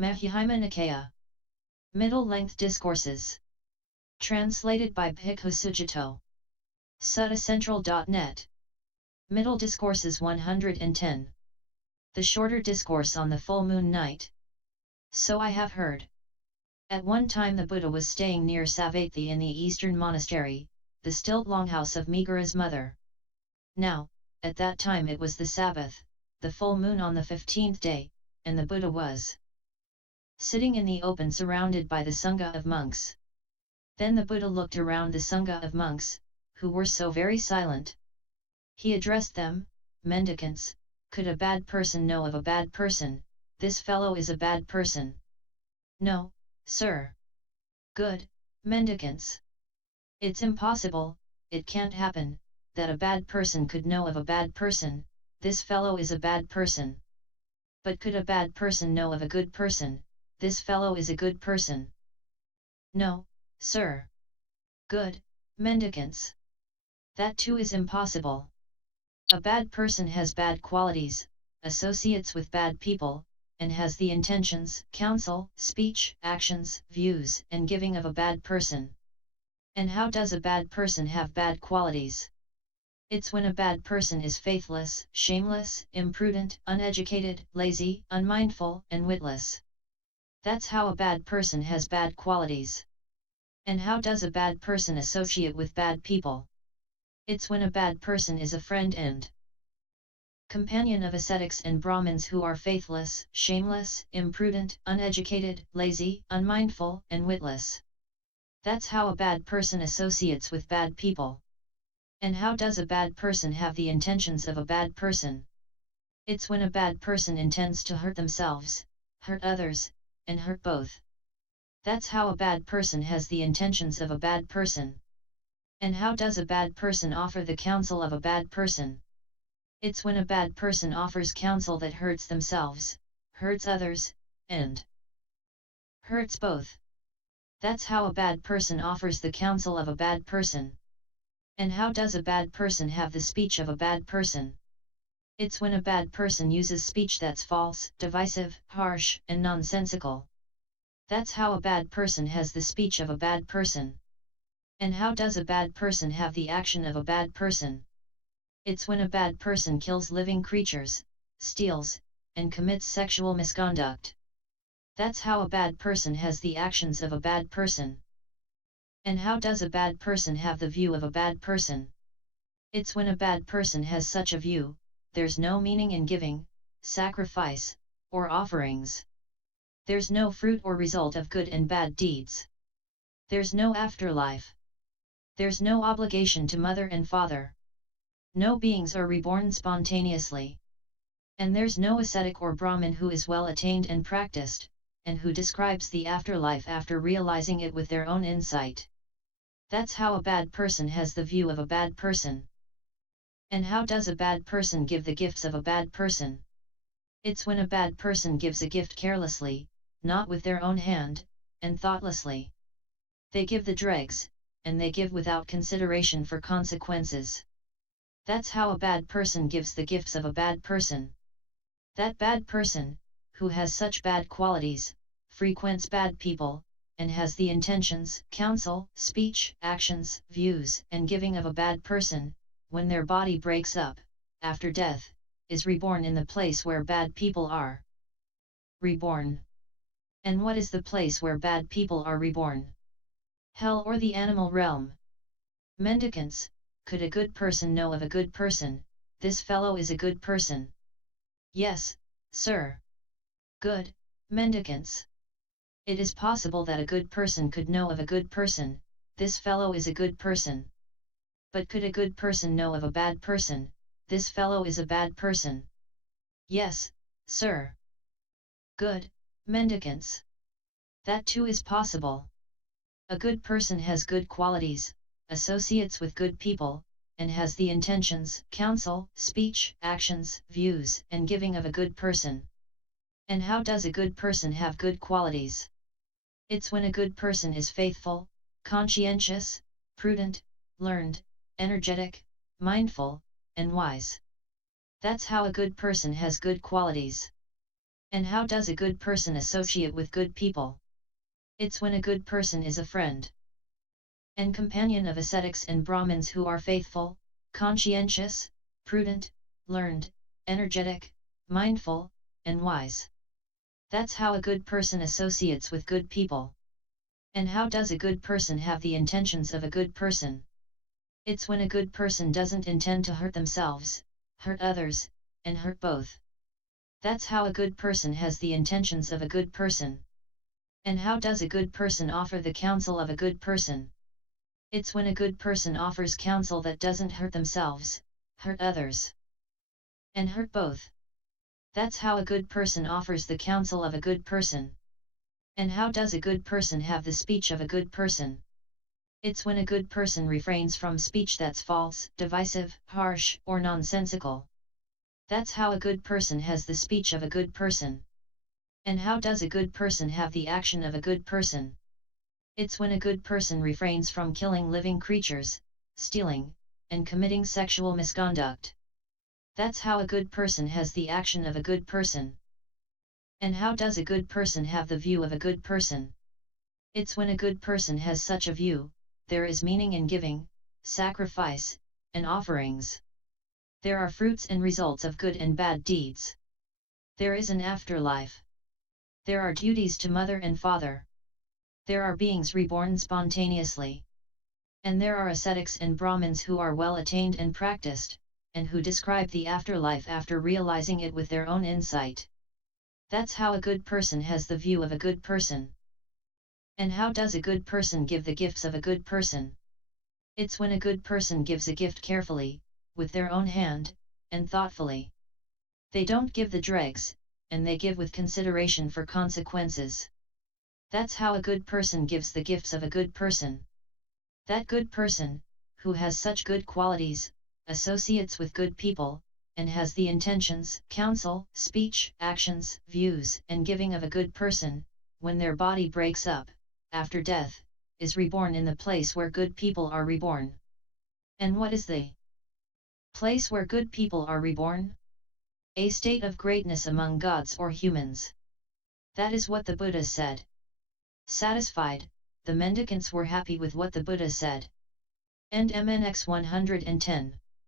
Majjhima Nikaya. Middle-length discourses. Translated by Bhikkhu Sujato. Suttacentral.net. Middle Discourses 110. The shorter discourse on the full moon night. So I have heard. At one time the Buddha was staying near Savatthi in the eastern monastery, the stilt longhouse of Megara's mother. Now, at that time it was the Sabbath, the full moon on the 15th day, and the Buddha was sitting in the open surrounded by the Sangha of monks. Then the Buddha looked around the Sangha of monks, who were so very silent. He addressed them, "Mendicants, could a bad person know of a bad person, this fellow is a bad person?" "No, sir." "Good, mendicants. It's impossible, it can't happen, that a bad person could know of a bad person, this fellow is a bad person. But could a bad person know of a good person, this fellow is a good person?" "No, sir." "Good, mendicants. That too is impossible. A bad person has bad qualities, associates with bad people, and has the intentions, counsel, speech, actions, views, and giving of a bad person. And how does a bad person have bad qualities? It's when a bad person is faithless, shameless, imprudent, uneducated, lazy, unmindful, and witless. That's how a bad person has bad qualities. And how does a bad person associate with bad people? It's when a bad person is a friend and companion of ascetics and brahmins who are faithless, shameless, imprudent, uneducated, lazy, unmindful, and witless. That's how a bad person associates with bad people. And how does a bad person have the intentions of a bad person? It's when a bad person intends to hurt themselves, hurt others, and hurt both. That's how a bad person has the intentions of a bad person. And how does a bad person offer the counsel of a bad person? It's when a bad person offers counsel that hurts themselves, hurts others, and hurts both. That's how a bad person offers the counsel of a bad person. And how does a bad person have the speech of a bad person? It's when a bad person uses speech that's false, divisive, harsh, and nonsensical. That's how a bad person has the speech of a bad person. And how does a bad person have the action of a bad person? It's when a bad person kills living creatures, steals, and commits sexual misconduct. That's how a bad person has the actions of a bad person. And how does a bad person have the view of a bad person? It's when a bad person has such a view, there's no meaning in giving, sacrifice, or offerings. There's no fruit or result of good and bad deeds. There's no afterlife. There's no obligation to mother and father. No beings are reborn spontaneously. And there's no ascetic or brahmin who is well attained and practiced, and who describes the afterlife after realizing it with their own insight. That's how a bad person has the view of a bad person. And how does a bad person give the gifts of a bad person? It's when a bad person gives a gift carelessly, not with their own hand, and thoughtlessly. They give the dregs, and they give without consideration for consequences. That's how a bad person gives the gifts of a bad person. That bad person, who has such bad qualities, frequents bad people, and has the intentions, counsel, speech, actions, views, and giving of a bad person, when their body breaks up, after death, is reborn in the place where bad people are reborn. And what is the place where bad people are reborn? Hell or the animal realm. Mendicants, could a good person know of a good person, this fellow is a good person? Yes, sir. Good, mendicants. It is possible that a good person could know of a good person, this fellow is a good person. But could a good person know of a bad person, this fellow is a bad person? Yes, sir. Good, mendicants. That too is possible. A good person has good qualities, associates with good people, and has the intentions, counsel, speech, actions, views, and giving of a good person. And how does a good person have good qualities? It's when a good person is faithful, conscientious, prudent, learned, energetic, mindful, and wise. That's how a good person has good qualities. And how does a good person associate with good people? It's when a good person is a friend and companion of ascetics and brahmins who are faithful, conscientious, prudent, learned, energetic, mindful, and wise. That's how a good person associates with good people. And how does a good person have the intentions of a good person? It's when a good person doesn't intend to hurt themselves, hurt others, and hurt both. That's how a good person has the intentions of a good person. And how does a good person offer the counsel of a good person? It's when a good person offers counsel that doesn't hurt themselves, hurt others, and hurt both. That's how a good person offers the counsel of a good person. And how does a good person have the speech of a good person? It's when a good person refrains from speech that's false, divisive, harsh, or nonsensical. That's how a good person has the speech of a good person. And how does a good person have the action of a good person? It's when a good person refrains from killing living creatures, stealing, and committing sexual misconduct. That's how a good person has the action of a good person. And how does a good person have the view of a good person? It's when a good person has such a view, there is meaning in giving, sacrifice, and offerings. There are fruits and results of good and bad deeds. There is an afterlife. There are duties to mother and father. There are beings reborn spontaneously. And there are ascetics and brahmins who are well attained and practiced, and who describe the afterlife after realizing it with their own insight. That's how a good person has the view of a good person. And how does a good person give the gifts of a good person? It's when a good person gives a gift carefully, with their own hand, and thoughtfully. They don't give the dregs, and they give with consideration for consequences. That's how a good person gives the gifts of a good person. That good person, who has such good qualities, associates with good people, and has the intentions, counsel, speech, actions, views, and giving of a good person, when their body breaks up, after death, is reborn in the place where good people are reborn. And what is the place where good people are reborn? A state of greatness among gods or humans. That is what the Buddha said. Satisfied, the mendicants were happy with what the Buddha said. End MNX 110.